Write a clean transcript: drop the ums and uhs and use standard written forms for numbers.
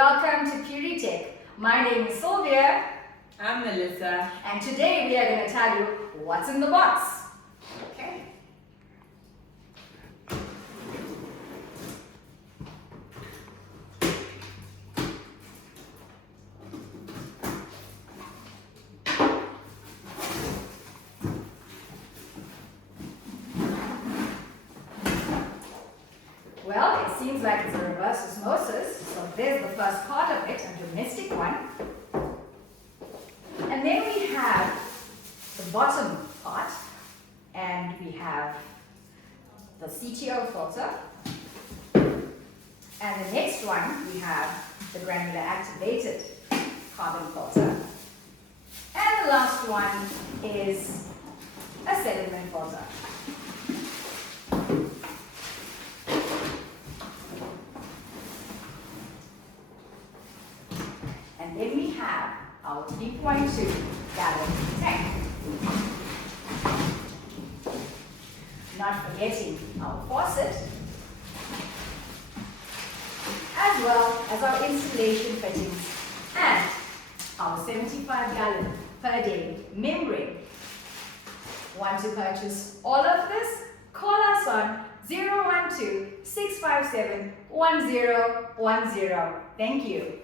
welcome to Puri Tech. My name is Sylvia. I'm Melissa. And today we are going to tell you what's in the box. Okay. Well, it seems like it's a reverse osmosis. So there's the first part of it, a domestic one. And then we have the bottom part, and we have the CTO filter. And the next one, we have the granular activated carbon filter. And the last one is a sediment filter. And then we have our 3.2 gallon tank. Not forgetting our faucet, as well as our installation fittings and our 75 gallon per day membrane. Want to purchase all of this? Call us on 012-657-1010. Thank you.